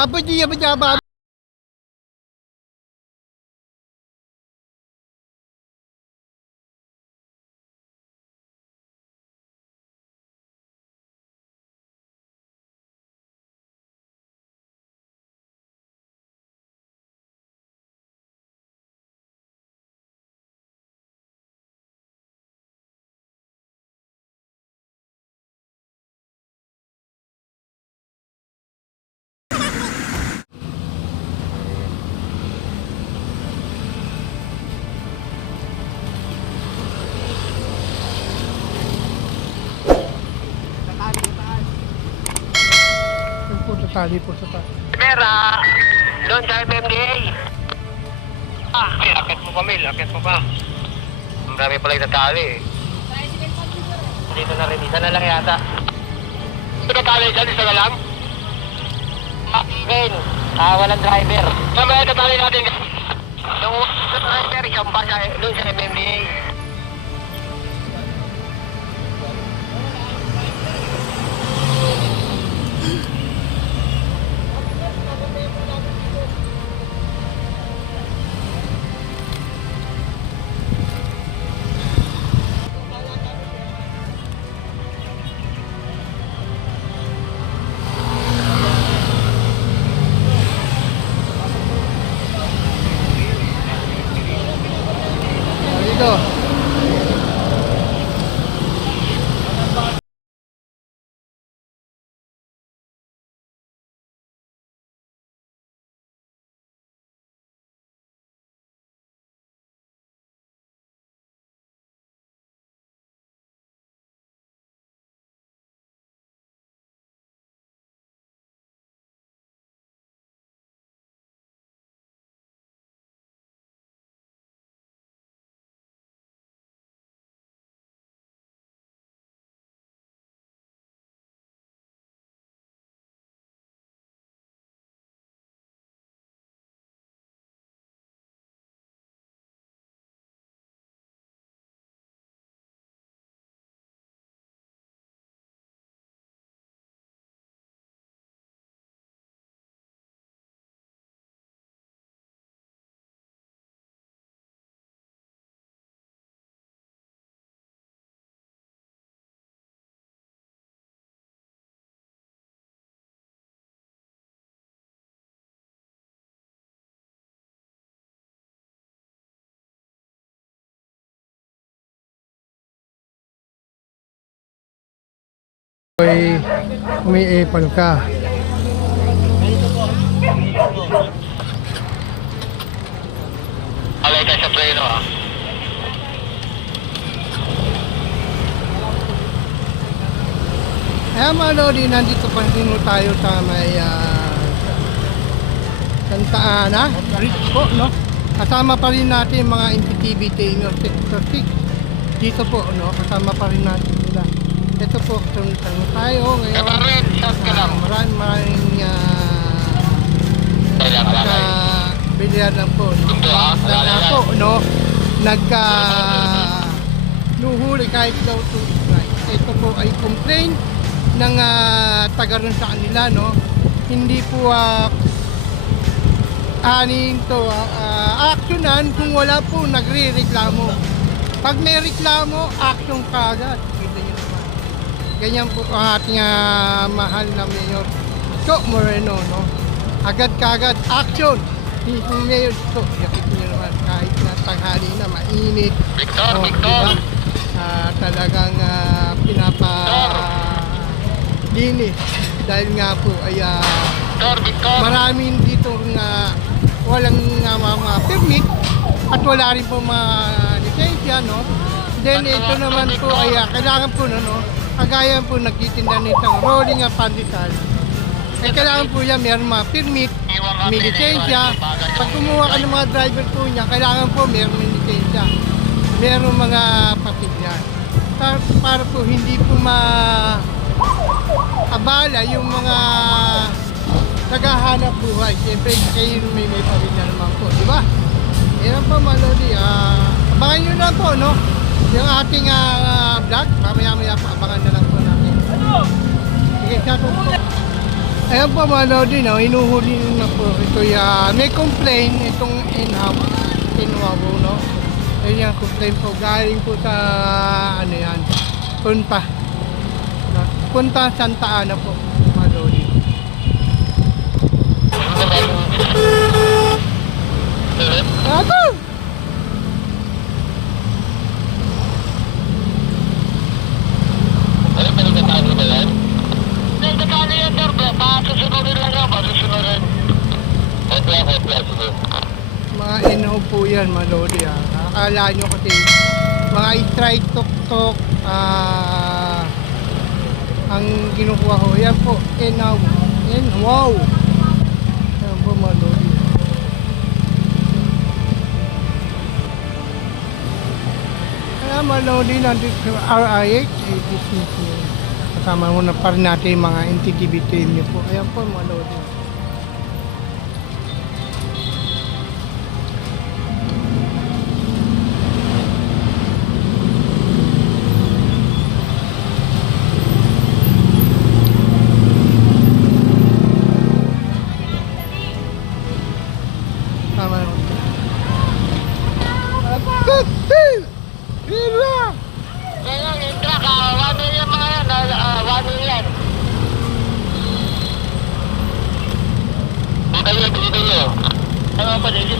Apa dia pejabat? Tali po sa tali. Mera, doon sa MMDA. Akit mo pa, Mil. Akit mo pa. Ang dami pala yung natali. Dito na rin. Isa na lang yata. Ito natali dyan? Isa na lang? Akin. Walang driver. Mamaya natali natin. Yung driver, isang pa doon sa MMDA. Dito. May epal ka. Alay ka sa preno ah. Mga lodi, nandito pa rin tayo sa may Santa Ana, Ridge po, no? Kasama pa rin natin mga NPTV Tenor Sector 6. Dito po, no? Kasama pa rin natin sila. Ito po, tanong tayo ngayon. Maraming bilihan lang po, no? Po, no? Nuhuli kahit daw to strike. Ito po ay complaint ng taga rin sa kanila, no? Hindi po actionan kung wala po nagre-reklamo. Pag may reklamo, action kaagad. Ganyan po ang ating mahal na Mayor Isko Moreno, no? Agad-kagad action. Yung Mayor Isko, yakit nyo naman kahit na tanghali na mainit. Victor, no, Victor! Diba? Talagang pinapalinis dahil nga po ay Victor! maraming dito na walang mga permit at wala rin po mga lisensya, no? Then ito naman po ay kailangan po, no? Kagaya po nagtitinda nitong rolling pandesal. Kailangan po yan mayroong mga permit, may lisensya. Pag kumuha ka ng mga driver po niya, kailangan po mayroong lisensya. Mayroong mga patigyan. Para po hindi po maabala yung mga naghahanap buhay. Siyempre kayo may pamilya naman po, di ba? Yan po mga lodi. Abangan nyo na po, no? Yung ating vlog, mamaya-maya pa, abangan na lang po natin. Sige, siya po po. Ayan po mga Lodi, no, hinuhuli na po. Ito may complaint itong Inwawo, no. Ayan yung complaint po. Galing po sa, ano yan, Punta. No? Punta Santa Ana po, mga Lodi. Ato! Ano pinagkatalo ba yan? Pinagkatalo yan, sir. Pasusunodin lang yan. Pasusunodin. Hotla, sige. Mga inaw po yan, mga Lodi. Akala nyo kasi mga strike tok-tok ang kinukuha ko. Yan po, inaw. Yan, wow! Yan po, mga Lodi. Kaya mga Lodi, nandito sa RIH, business nyo. Kasama mo na pa rin natin yung mga NTTV team nyo po. Ayan po, mga Lodi. Tama naman. Kaya yung truck, wano yan mga yan. Wano yan. Dito nyo. Ano pa dito?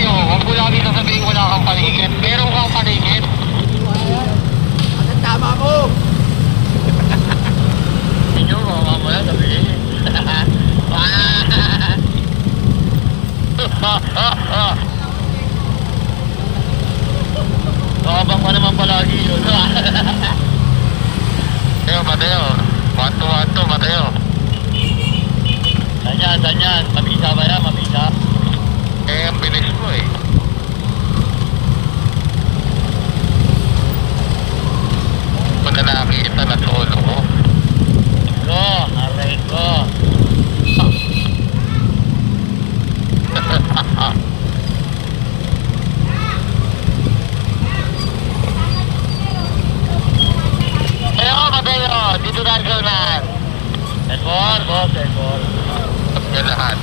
Huwag mo lagi sasabihin wala kang paligid. Meron kang paligid. Tama ko! Inyo, mamaya sabihin. Nakabang pa naman palagi yun. Mateo. 1-2, Mateo. Saan yan? Mabisa ba yan? Mabisa? Ang bilis mo eh. Pagka nakakita na solo ko. Aray ko. Mateo, dito na sa unahan. Airport, boss, airport. Yan lahat.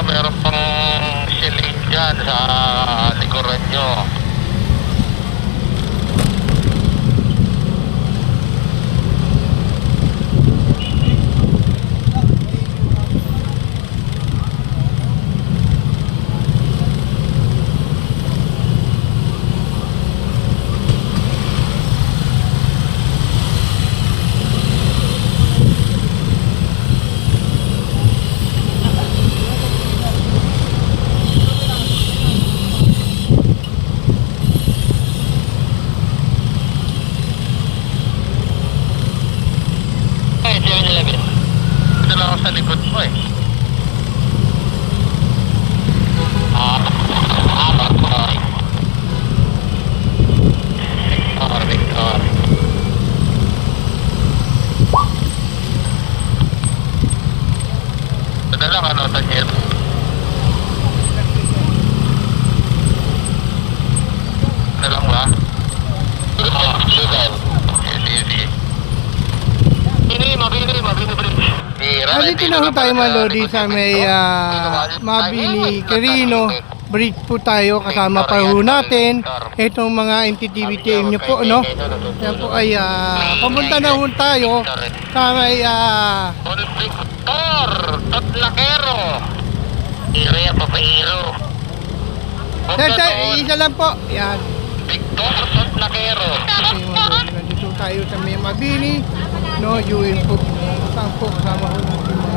Meron pang shilling dyan sa likuran nyo. Ito lang ako sa likod mo eh. Victor. Ito lang ano, Tanyel. Ito lang ba? Sudan. Easy. Dito na ho tayo mga Lodi sa may Mabini Quirino Bridge po tayo, kasama pa ho natin itong mga NTTV team nyo po, no? Yan po ay papunta na ho tayo sa may Victor Tatlakero. Hiro yan, papahiro. isa lang po, yan. Victor Tatlakero. Nandito tayo sa may Mabini, no? UN po, saan po kasama ho natin